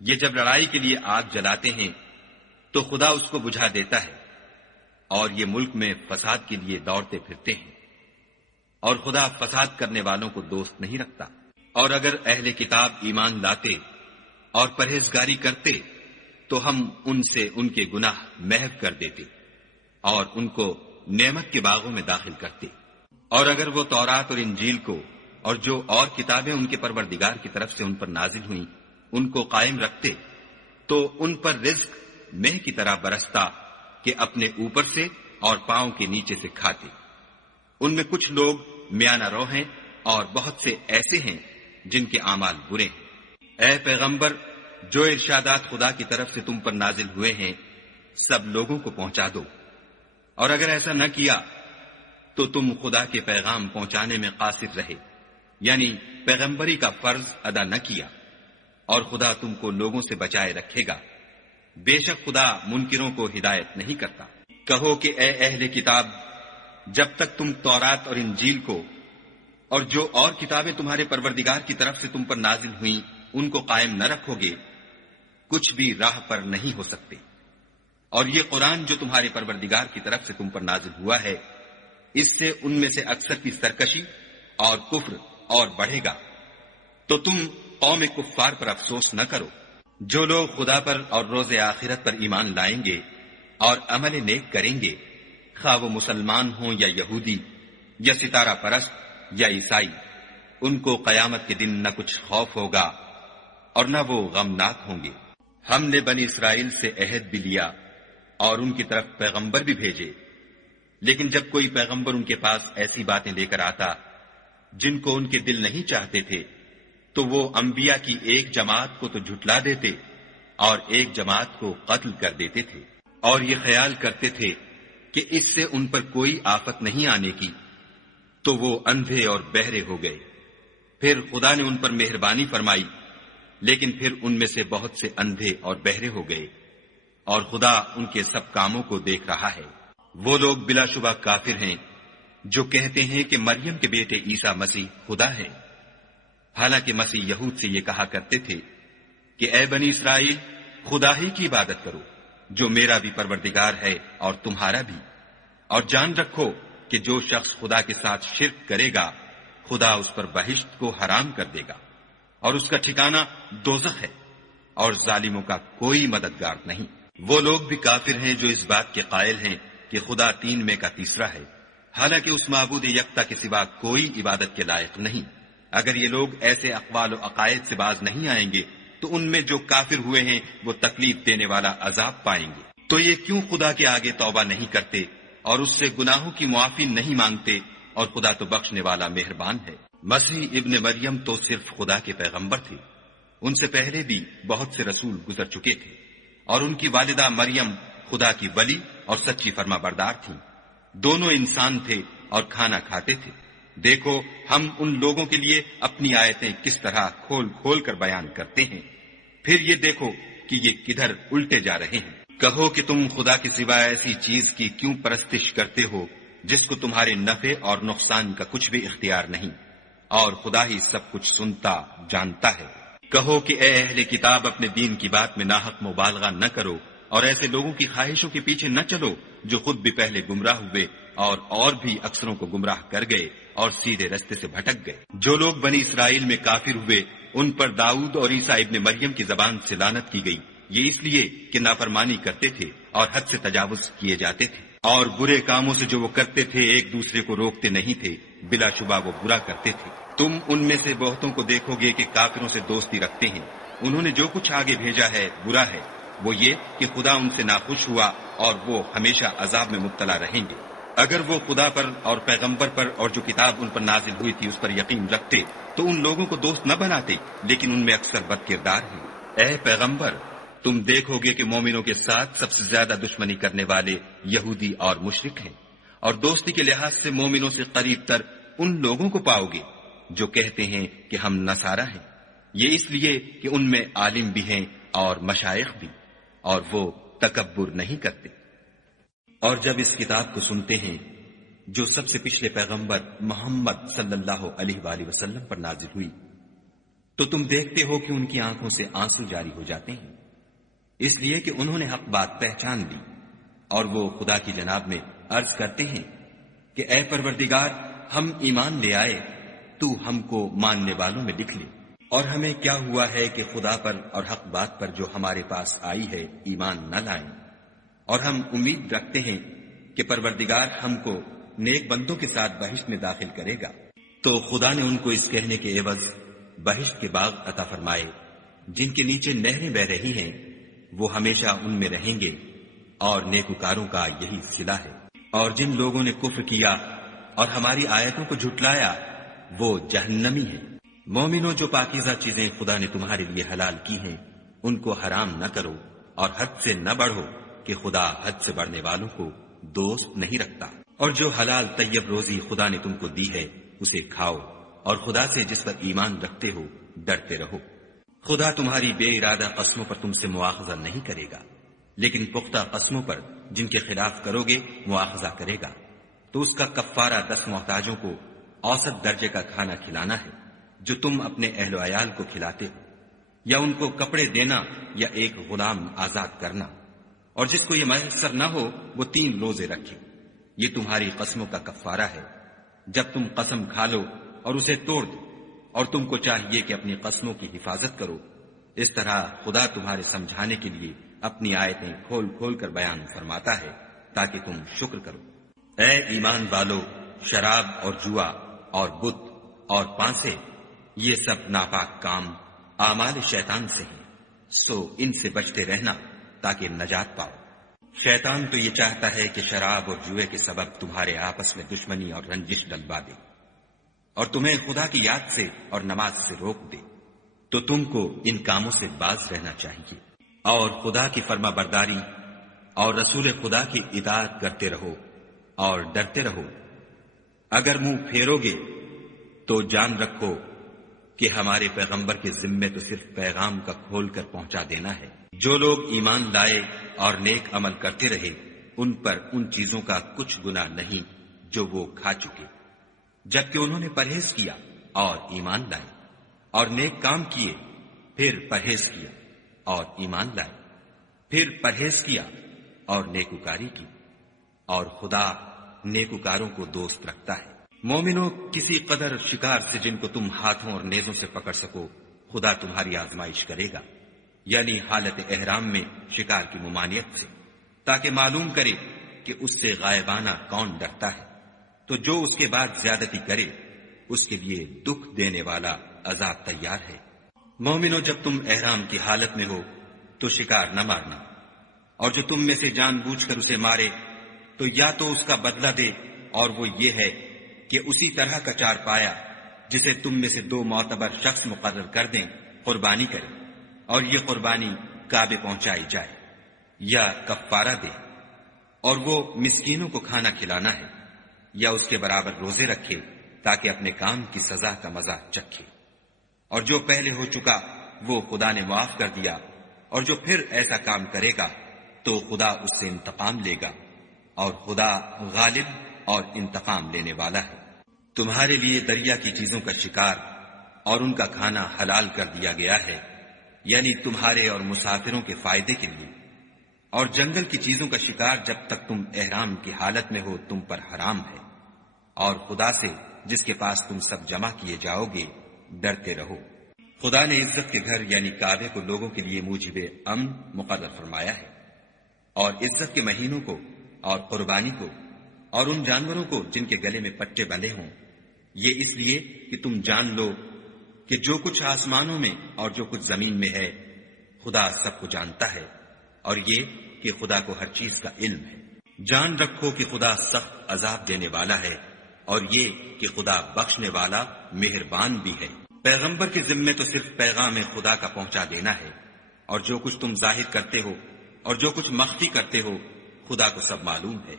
یہ جب لڑائی کے لیے آگ جلاتے ہیں تو خدا اس کو بجھا دیتا ہے، اور یہ ملک میں فساد کے لیے دوڑتے پھرتے ہیں، اور خدا فساد کرنے والوں کو دوست نہیں رکھتا۔ اور اگر اہل کتاب ایمان لاتے اور پرہیزگاری کرتے تو ہم ان سے ان کے گناہ محو کر دیتے اور ان کو نعمت کے باغوں میں داخل کرتے۔ اور اگر وہ تورات اور انجیل کو اور جو اور کتابیں ان کے پروردگار کی طرف سے ان پر نازل ہوئیں ان کو قائم رکھتے تو ان پر رزق مہ کی طرح برستا کہ اپنے اوپر سے اور پاؤں کے نیچے سے کھاتے۔ ان میں کچھ لوگ میانہ رو ہیں اور بہت سے ایسے ہیں جن کے اعمال برے ہیں۔ اے پیغمبر، جو ارشادات خدا کی طرف سے تم پر نازل ہوئے ہیں سب لوگوں کو پہنچا دو، اور اگر ایسا نہ کیا تو تم خدا کے پیغام پہنچانے میں قاصر رہے، یعنی پیغمبری کا فرض ادا نہ کیا، اور خدا تم کو لوگوں سے بچائے رکھے گا۔ بے شک خدا منکروں کو ہدایت نہیں کرتا۔ کہو کہ اے اہل کتاب، جب تک تم تورات اور انجیل کو اور جو اور کتابیں تمہارے پروردگار کی طرف سے تم پر نازل ہوئیں ان کو قائم نہ رکھو گے کچھ بھی راہ پر نہیں ہو سکتے۔ اور یہ قرآن جو تمہارے پروردگار کی طرف سے تم پر نازل ہوا ہے اس سے ان میں سے اکثر کی سرکشی اور کفر اور بڑھے گا، تو تم قوم کفار پر افسوس نہ کرو۔ جو لوگ خدا پر اور روز آخرت پر ایمان لائیں گے اور عمل نیک کریں گے، خواہ وہ مسلمان ہوں یا یہودی یا ستارہ پرست یا عیسائی، ان کو قیامت کے دن نہ کچھ خوف ہوگا اور نہ وہ غمناک ہوں گے۔ ہم نے بنی اسرائیل سے عہد بھی لیا اور ان کی طرف پیغمبر بھی بھیجے، لیکن جب کوئی پیغمبر ان کے پاس ایسی باتیں لے کر آتا جن کو ان کے دل نہیں چاہتے تھے تو وہ انبیاء کی ایک جماعت کو تو جھٹلا دیتے اور ایک جماعت کو قتل کر دیتے تھے، اور یہ خیال کرتے تھے کہ اس سے ان پر کوئی آفت نہیں آنے کی، تو وہ اندھے اور بہرے ہو گئے۔ پھر خدا نے ان پر مہربانی فرمائی، لیکن پھر ان میں سے بہت سے اندھے اور بہرے ہو گئے، اور خدا ان کے سب کاموں کو دیکھ رہا ہے۔ وہ لوگ بلا شبہ کافر ہیں جو کہتے ہیں کہ مریم کے بیٹے عیسیٰ مسیح خدا ہے، حالانکہ مسیح یہود سے یہ کہا کرتے تھے کہ اے بنی اسرائیل، خدا ہی کی عبادت کرو جو میرا بھی پروردگار ہے اور تمہارا بھی، اور جان رکھو کہ جو شخص خدا کے ساتھ شرک کرے گا خدا اس پر بہشت کو حرام کر دے گا، اور اس کا ٹھکانہ دوزخ ہے، اور ظالموں کا کوئی مددگار نہیں۔ وہ لوگ بھی کافر ہیں جو اس بات کے قائل ہیں کہ خدا تین میں کا تیسرا ہے، حالانکہ اس معبود یکتا کے سوا کوئی عبادت کے لائق نہیں۔ اگر یہ لوگ ایسے اقوال و عقائد سے باز نہیں آئیں گے تو ان میں جو کافر ہوئے ہیں وہ تکلیف دینے والا عذاب پائیں گے۔ تو یہ کیوں خدا کے آگے توبہ نہیں کرتے اور اس سے گناہوں کی معافی نہیں مانگتے، اور خدا تو بخشنے والا مہربان ہے۔ مسیح ابن مریم تو صرف خدا کے پیغمبر تھے، ان سے پہلے بھی بہت سے رسول گزر چکے تھے، اور ان کی والدہ مریم خدا کی ولی اور سچی فرما بردار تھیں۔ دونوں انسان تھے اور کھانا کھاتے تھے۔ دیکھو ہم ان لوگوں کے لیے اپنی آیتیں کس طرح کھول کھول کر بیان کرتے ہیں، پھر یہ دیکھو کہ یہ کدھر الٹے جا رہے ہیں۔ کہو کہ تم خدا کے سوا ایسی چیز کی کیوں پرستش کرتے ہو جس کو تمہارے نفع اور نقصان کا کچھ بھی اختیار نہیں، اور خدا ہی سب کچھ سنتا جانتا ہے۔ کہو کہ اے اہل کتاب، اپنے دین کی بات میں ناحق مبالغہ نہ کرو، اور ایسے لوگوں کی خواہشوں کے پیچھے نہ چلو جو خود بھی پہلے گمراہ ہوئے اور بھی اکثروں کو گمراہ کر گئے اور سیدھے رستے سے بھٹک گئے۔ جو لوگ بنی اسرائیل میں کافر ہوئے ان پر داؤد اور عیسیٰ ابن مریم کی زبان سے لعنت کی گئی، یہ اس لیے کہ نافرمانی کرتے تھے اور حد سے تجاوز کیے جاتے تھے، اور برے کاموں سے جو وہ کرتے تھے ایک دوسرے کو روکتے نہیں تھے، بلا شبہ وہ برا کرتے تھے۔ تم ان میں سے بہتوں کو دیکھو گے کہ کافروں سے دوستی رکھتے ہیں، انہوں نے جو کچھ آگے بھیجا ہے برا ہے، وہ یہ کہ خدا ان سے ناخوش ہوا اور وہ ہمیشہ عذاب میں مبتلا رہیں گے۔ اگر وہ خدا پر اور پیغمبر پر اور جو کتاب ان پر نازل ہوئی تھی اس پر یقین رکھتے تو ان لوگوں کو دوست نہ بناتے، لیکن ان میں اکثر بد کردار ہیں۔ اے پیغمبر، تم دیکھو گے کہ مومنوں کے ساتھ سب سے زیادہ دشمنی کرنے والے یہودی اور مشرک ہیں، اور دوستی کے لحاظ سے مومنوں سے قریب تر ان لوگوں کو پاؤ گے جو کہتے ہیں کہ ہم نصارہ ہیں، یہ اس لیے کہ ان میں عالم بھی ہیں اور مشائخ بھی، اور وہ تکبر نہیں کرتے۔ اور جب اس کتاب کو سنتے ہیں جو سب سے پچھلے پیغمبر محمد صلی اللہ علیہ وآلہ وسلم پر نازل ہوئی، تو تم دیکھتے ہو کہ ان کی آنکھوں سے آنسو جاری ہو جاتے ہیں، اس لیے کہ انہوں نے حق بات پہچان لی، اور وہ خدا کی جناب میں عرض کرتے ہیں کہ اے پروردگار، ہم ایمان لے آئے، تو ہم کو ماننے والوں میں لکھ لے۔ اور ہمیں کیا ہوا ہے کہ خدا پر اور حق بات پر جو ہمارے پاس آئی ہے ایمان نہ لائیں، اور ہم امید رکھتے ہیں کہ پروردگار ہم کو نیک بندوں کے ساتھ بہشت میں داخل کرے گا۔ تو خدا نے ان کو اس کہنے کے عوض بہشت کے باغ عطا فرمائے جن کے نیچے نہریں بہ رہی ہیں، وہ ہمیشہ ان میں رہیں گے، اور نیکوکاروں کا یہی صلہ ہے۔ اور جن لوگوں نے کفر کیا اور ہماری آیتوں کو جھٹلایا وہ جہنمی ہیں۔ مومنوں، جو پاکیزہ چیزیں خدا نے تمہارے لیے حلال کی ہیں ان کو حرام نہ کرو، اور حد سے نہ بڑھو کہ خدا حد سے بڑھنے والوں کو دوست نہیں رکھتا۔ اور جو حلال طیب روزی خدا نے تم کو دی ہے اسے کھاؤ، اور خدا سے جس پر ایمان رکھتے ہو ڈرتے رہو۔ خدا تمہاری بے ارادہ قسموں پر تم سے مواخذہ نہیں کرے گا، لیکن پختہ قسموں پر جن کے خلاف کرو گے مواخذہ کرے گا، تو اس کا کفارہ 10 محتاجوں کو اوسط درجے کا کھانا کھلانا ہے جو تم اپنے اہل و عیال کو کھلاتے ہو، یا ان کو کپڑے دینا یا ایک غلام آزاد کرنا، اور جس کو یہ میسر نہ ہو وہ 3 روزے رکھے۔ یہ تمہاری قسموں کا کفارہ ہے جب تم قسم کھا لو اور اسے توڑ دو، اور تم کو چاہیے کہ اپنی قسموں کی حفاظت کرو۔ اس طرح خدا تمہارے سمجھانے کے لیے اپنی آیتیں کھول کھول کر بیان فرماتا ہے تاکہ تم شکر کرو۔ اے ایمان والو، شراب اور جوا اور بت اور پانسے، یہ سب ناپاک کام اعمال شیطان سے ہیں، سو ان سے بچتے رہنا تاکہ نجات پاؤ۔ شیطان تو یہ چاہتا ہے کہ شراب اور جوئے کے سبب تمہارے آپس میں دشمنی اور رنجش ڈلوا دے، اور تمہیں خدا کی یاد سے اور نماز سے روک دے تو تم کو ان کاموں سے باز رہنا چاہیے، اور خدا کی فرما برداری اور رسول خدا کی اطاعت کرتے رہو اور ڈرتے رہو۔ اگر منہ پھیرو گے تو جان رکھو کہ ہمارے پیغمبر کے ذمے تو صرف پیغام کا کھول کر پہنچا دینا ہے۔ جو لوگ ایمان لائے اور نیک عمل کرتے رہے ان پر ان چیزوں کا کچھ گناہ نہیں جو وہ کھا چکے، جبکہ انہوں نے پرہیز کیا اور ایمان لائے، اور نیک کام کیے، پھر پرہیز کیا اور ایمان لائے، پھر پرہیز کیا اور نیکوکاری کی، اور خدا نیکوکاروں کو دوست رکھتا ہے۔ مومنوں، کسی قدر شکار سے جن کو تم ہاتھوں اور نیزوں سے پکڑ سکو خدا تمہاری آزمائش کرے گا، یعنی حالت احرام میں شکار کی ممانعت سے، تاکہ معلوم کرے کہ اس سے غائبانہ کون ڈرتا ہے، تو جو اس کے بعد زیادتی کرے اس کے لیے دکھ دینے والا عذاب تیار ہے۔ مومنوں، جب تم احرام کی حالت میں ہو تو شکار نہ مارنا، اور جو تم میں سے جان بوجھ کر اسے مارے تو یا تو اس کا بدلہ دے، اور وہ یہ ہے کہ اسی طرح کا چار پایا جسے تم میں سے 2 معتبر شخص مقرر کر دیں قربانی کرے، اور یہ قربانی کعبے پہنچائی جائے، یا کفارہ دے، اور وہ مسکینوں کو کھانا کھلانا ہے، یا اس کے برابر روزے رکھے تاکہ اپنے کام کی سزا کا مزہ چکھے۔ اور جو پہلے ہو چکا وہ خدا نے معاف کر دیا، اور جو پھر ایسا کام کرے گا تو خدا اس سے انتقام لے گا، اور خدا غالب اور انتقام لینے والا ہے۔ تمہارے لیے دریا کی چیزوں کا شکار اور ان کا کھانا حلال کر دیا گیا ہے، یعنی تمہارے اور مسافروں کے فائدے کے لیے، اور جنگل کی چیزوں کا شکار جب تک تم احرام کی حالت میں ہو تم پر حرام ہے، اور خدا سے جس کے پاس تم سب جمع کیے جاؤ گے ڈرتے رہو۔ خدا نے عزت کے گھر یعنی کعبے کو لوگوں کے لیے موجب امن مقرر فرمایا ہے، اور عزت کے مہینوں کو اور قربانی کو اور ان جانوروں کو جن کے گلے میں پٹے بندھے ہوں، یہ اس لیے کہ تم جان لو کہ جو کچھ آسمانوں میں اور جو کچھ زمین میں ہے خدا سب کو جانتا ہے، اور یہ کہ خدا کو ہر چیز کا علم ہے۔ جان رکھو کہ خدا سخت عذاب دینے والا ہے، اور یہ کہ خدا بخشنے والا مہربان بھی ہے۔ پیغمبر کے ذمے تو صرف پیغام خدا کا پہنچا دینا ہے، اور جو کچھ تم ظاہر کرتے ہو اور جو کچھ مخفی کرتے ہو خدا کو سب معلوم ہے۔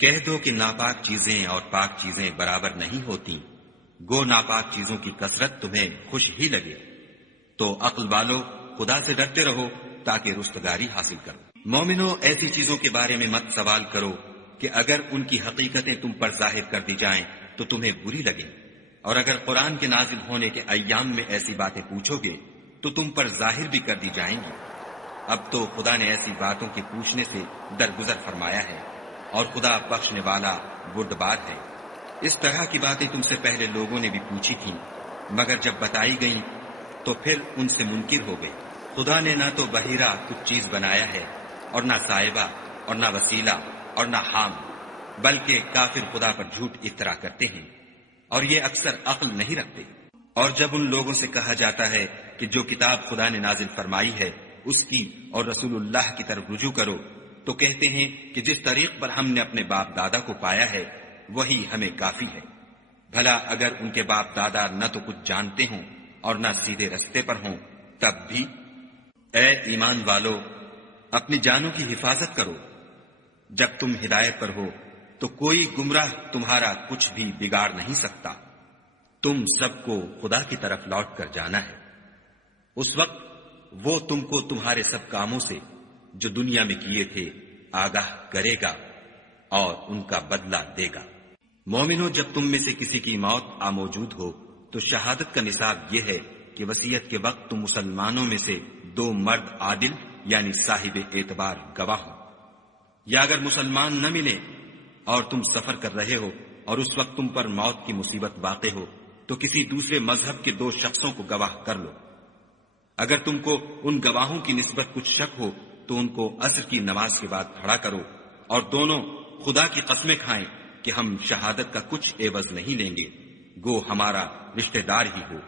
کہہ دو کہ ناپاک چیزیں اور پاک چیزیں برابر نہیں ہوتی، گو ناپاک چیزوں کی کثرت تمہیں خوش ہی لگے، تو عقل والو خدا سے ڈرتے رہو تاکہ رستگاری حاصل کرو۔ مومنو، ایسی چیزوں کے بارے میں مت سوال کرو کہ اگر ان کی حقیقتیں تم پر ظاہر کر دی جائیں تو تمہیں بری لگیں، اور اگر قرآن کے نازل ہونے کے ایام میں ایسی باتیں پوچھو گے تو تم پر ظاہر بھی کر دی جائیں گی۔ اب تو خدا نے ایسی باتوں کے پوچھنے سے درگزر فرمایا ہے، اور خدا بخشنے والا بردبار ہے۔ اس طرح کی باتیں تم سے پہلے لوگوں نے بھی پوچھی تھیں، مگر جب بتائی گئیں تو پھر ان سے منکر ہو گئے۔ خدا نے نہ تو بحیرہ کچھ چیز بنایا ہے، اور نہ صاحبہ، اور نہ وسیلہ، اور نہ حام، بلکہ کافر خدا پر جھوٹ افطرا کرتے ہیں، اور یہ اکثر عقل نہیں رکھتے۔ اور جب ان لوگوں سے کہا جاتا ہے کہ جو کتاب خدا نے نازل فرمائی ہے اس کی اور رسول اللہ کی طرف رجوع کرو، تو کہتے ہیں کہ جس طریق پر ہم نے اپنے باپ دادا کو پایا ہے وہی ہمیں کافی ہے۔ بھلا اگر ان کے باپ دادا نہ تو کچھ جانتے ہوں اور نہ سیدھے رستے پر ہوں تب بھی؟ اے ایمان والو، اپنی جانوں کی حفاظت کرو۔ جب تم ہدایت پر ہو تو کوئی گمراہ تمہارا کچھ بھی بگاڑ نہیں سکتا۔ تم سب کو خدا کی طرف لوٹ کر جانا ہے، اس وقت وہ تم کو تمہارے سب کاموں سے جو دنیا میں کیے تھے آگاہ کرے گا اور ان کا بدلہ دے گا۔ مومنو، جب تم میں سے کسی کی موت موجود ہو تو شہادت کا نصاب یہ ہے کہ وصیت کے وقت تم مسلمانوں میں سے 2 مرد عادل یعنی صاحب اعتبار گواہ ہو، یا اگر مسلمان نہ ملے اور تم سفر کر رہے ہو اور اس وقت تم پر موت کی مصیبت واقع ہو تو کسی دوسرے مذہب کے 2 شخصوں کو گواہ کر لو۔ اگر تم کو ان گواہوں کی نسبت کچھ شک ہو تو ان کو عصر کی نماز کے بعد کھڑا کرو، اور دونوں خدا کی قسمیں کھائیں کہ ہم شہادت کا کچھ عوض نہیں لیں گے، گو ہمارا رشتہ دار ہی ہو،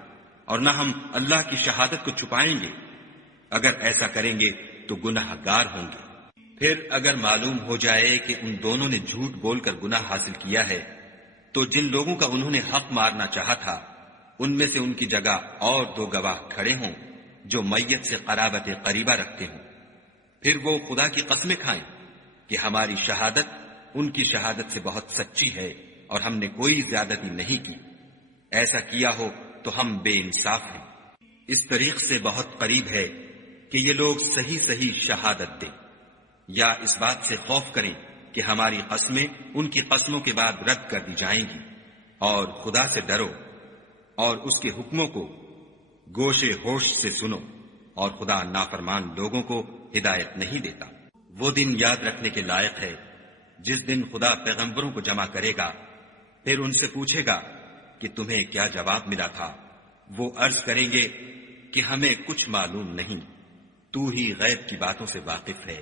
اور نہ ہم اللہ کی شہادت کو چھپائیں گے۔ اگر ایسا کریں گے تو گناہ گار ہوں گے۔ پھر اگر معلوم ہو جائے کہ ان دونوں نے جھوٹ بول کر گناہ حاصل کیا ہے تو جن لوگوں کا انہوں نے حق مارنا چاہا تھا ان میں سے ان کی جگہ اور 2 گواہ کھڑے ہوں جو میت سے قرابت قریبہ رکھتے ہوں، پھر وہ خدا کی قسمیں کھائیں کہ ہماری شہادت ان کی شہادت سے بہت سچی ہے اور ہم نے کوئی زیادتی نہیں کی، ایسا کیا ہو تو ہم بے انصاف ہیں۔ اس طریق سے بہت قریب ہے کہ یہ لوگ صحیح صحیح شہادت دیں، یا اس بات سے خوف کریں کہ ہماری قسمیں ان کی قسموں کے بعد رد کر دی جائیں گی، اور خدا سے ڈرو اور اس کے حکموں کو گوشے ہوش سے سنو، اور خدا نافرمان لوگوں کو ہدایت نہیں دیتا۔ وہ دن یاد رکھنے کے لائق ہے جس دن خدا پیغمبروں کو جمع کرے گا، پھر ان سے پوچھے گا کہ تمہیں کیا جواب ملا تھا۔ وہ عرض کریں گے کہ ہمیں کچھ معلوم نہیں، تو ہی غیب کی باتوں سے واقف ہے۔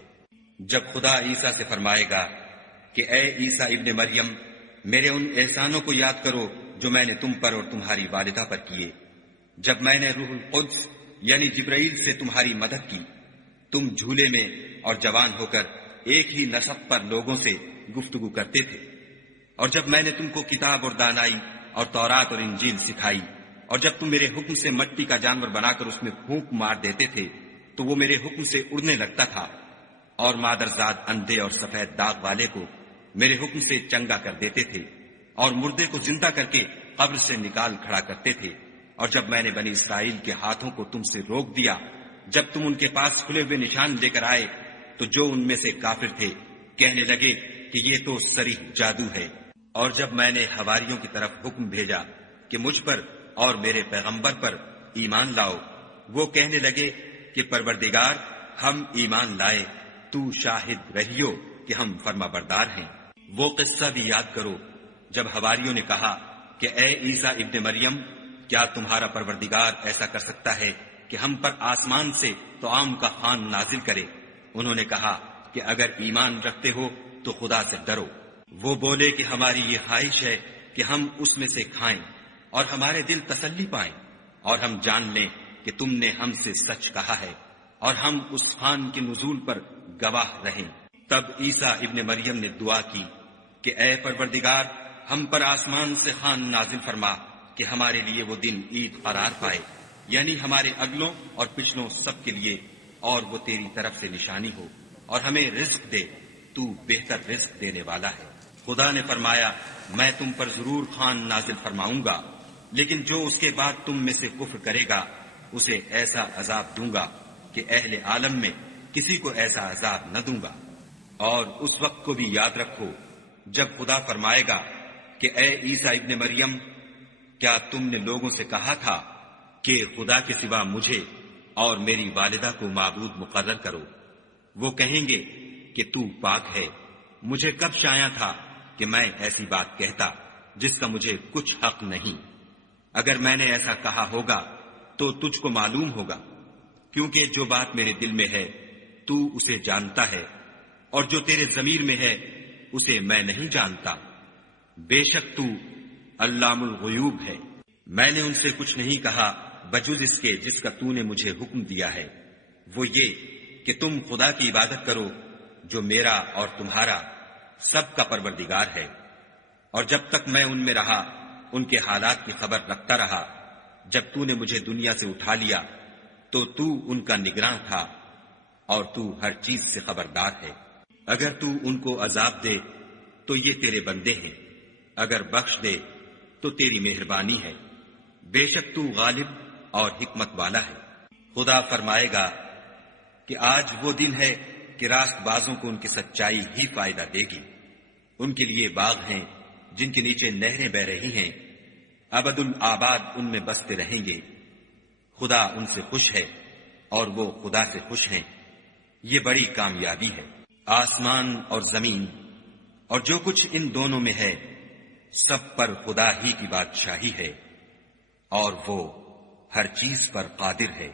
جب خدا عیسیٰ سے فرمائے گا کہ اے عیسیٰ ابن مریم، میرے ان احسانوں کو یاد کرو جو میں نے تم پر اور تمہاری والدہ پر کیے، جب میں نے روح القدس یعنی جبرائیل سے تمہاری مدد کی، تم جھولے میں اور جوان ہو کر ایک ہی نسق پر لوگوں سے گفتگو کرتے تھے، اور جب میں نے تم کو کتاب اور دانائی اور تورات اور انجیل سکھائی، اور جب تم میرے حکم سے مٹی کا جانور بنا کر اس میں پھونک مار دیتے تھے تو وہ میرے حکم سے اڑنے لگتا تھا، اور مادرزاد اندھے اور سفید داغ والے کو میرے حکم سے چنگا کر دیتے تھے، اور مردے کو زندہ کر کے قبر سے نکال کھڑا کرتے تھے، اور جب میں نے بنی اسرائیل کے ہاتھوں کو تم سے روک دیا جب تم ان کے پاس کھلے ہوئے نشان لے کر آئے، تو جو ان میں سے کافر تھے کہنے لگے کہ یہ تو صریح جادو ہے، اور جب میں نے حواریوں کی طرف حکم بھیجا کہ مجھ پر اور میرے پیغمبر پر ایمان لاؤ، وہ کہنے لگے کہ پروردگار ہم ایمان لائے، تو شاہد رہیو کہ ہم فرما بردار ہیں۔ وہ قصہ بھی یاد کرو جب حواریوں نے کہا کہ اے عیسیٰ ابن مریم، کیا تمہارا پروردگار ایسا کر سکتا ہے کہ ہم پر آسمان سے طعام کا خوان نازل کرے؟ انہوں نے کہا کہ اگر ایمان رکھتے ہو تو خدا سے ڈرو۔ وہ بولے کہ ہماری یہ خواہش ہے کہ ہم اس میں سے کھائیں اور ہمارے دل تسلی پائیں، اور ہم جان لیں کہ تم نے ہم سے سچ کہا ہے، اور ہم اس خوان کے نزول پر گواہ رہیں۔ تب عیسیٰ ابن مریم نے دعا کی کہ اے پروردگار، ہم پر آسمان سے خوان نازل فرما کہ ہمارے لیے وہ دن عید قرار پائے، یعنی ہمارے اگلوں اور پچھلوں سب کے لیے، اور وہ تیری طرف سے نشانی ہو، اور ہمیں رزق دے، تو بہتر رزق دینے والا ہے۔ خدا نے فرمایا میں تم پر ضرور خوان نازل فرماؤں گا، لیکن جو اس کے بعد تم میں سے کفر کرے گا اسے ایسا عذاب دوں گا کہ اہل عالم میں کسی کو ایسا عذاب نہ دوں گا۔ اور اس وقت کو بھی یاد رکھو جب خدا فرمائے گا کہ اے عیسیٰ ابن مریم، کیا تم نے لوگوں سے کہا تھا کہ خدا کے سوا مجھے اور میری والدہ کو معبود مقرر کرو؟ وہ کہیں گے کہ تو پاک ہے، مجھے کب شایع تھا کہ میں ایسی بات کہتا جس کا مجھے کچھ حق نہیں۔ اگر میں نے ایسا کہا ہوگا تو تجھ کو معلوم ہوگا، کیونکہ جو بات میرے دل میں ہے تو اسے جانتا ہے، اور جو تیرے ضمیر میں ہے اسے میں نہیں جانتا۔ بے شک تو علام الغیوب ہے۔ میں نے ان سے کچھ نہیں کہا بجز اس کے جس کا تو نے مجھے حکم دیا ہے، وہ یہ کہ تم خدا کی عبادت کرو جو میرا اور تمہارا سب کا پروردگار ہے۔ اور جب تک میں ان میں رہا ان کے حالات کی خبر رکھتا رہا، جب تو نے مجھے دنیا سے اٹھا لیا تو تو ان کا نگراں تھا، اور تو ہر چیز سے خبردار ہے۔ اگر تو ان کو عذاب دے تو یہ تیرے بندے ہیں، اگر بخش دے تو تیری مہربانی ہے، بے شک تو غالب اور حکمت والا ہے۔ خدا فرمائے گا کہ آج وہ دن ہے کہ راست بازوں کو ان کی سچائی ہی فائدہ دے گی۔ ان کے لیے باغ ہیں جن کے نیچے نہریں بہ رہی ہیں، ابد الآباد ان میں بستے رہیں گے۔ خدا ان سے خوش ہے اور وہ خدا سے خوش ہیں، یہ بڑی کامیابی ہے۔ آسمان اور زمین اور جو کچھ ان دونوں میں ہے سب پر خدا ہی کی بادشاہی ہے، اور وہ ہر چیز پر قادر ہے۔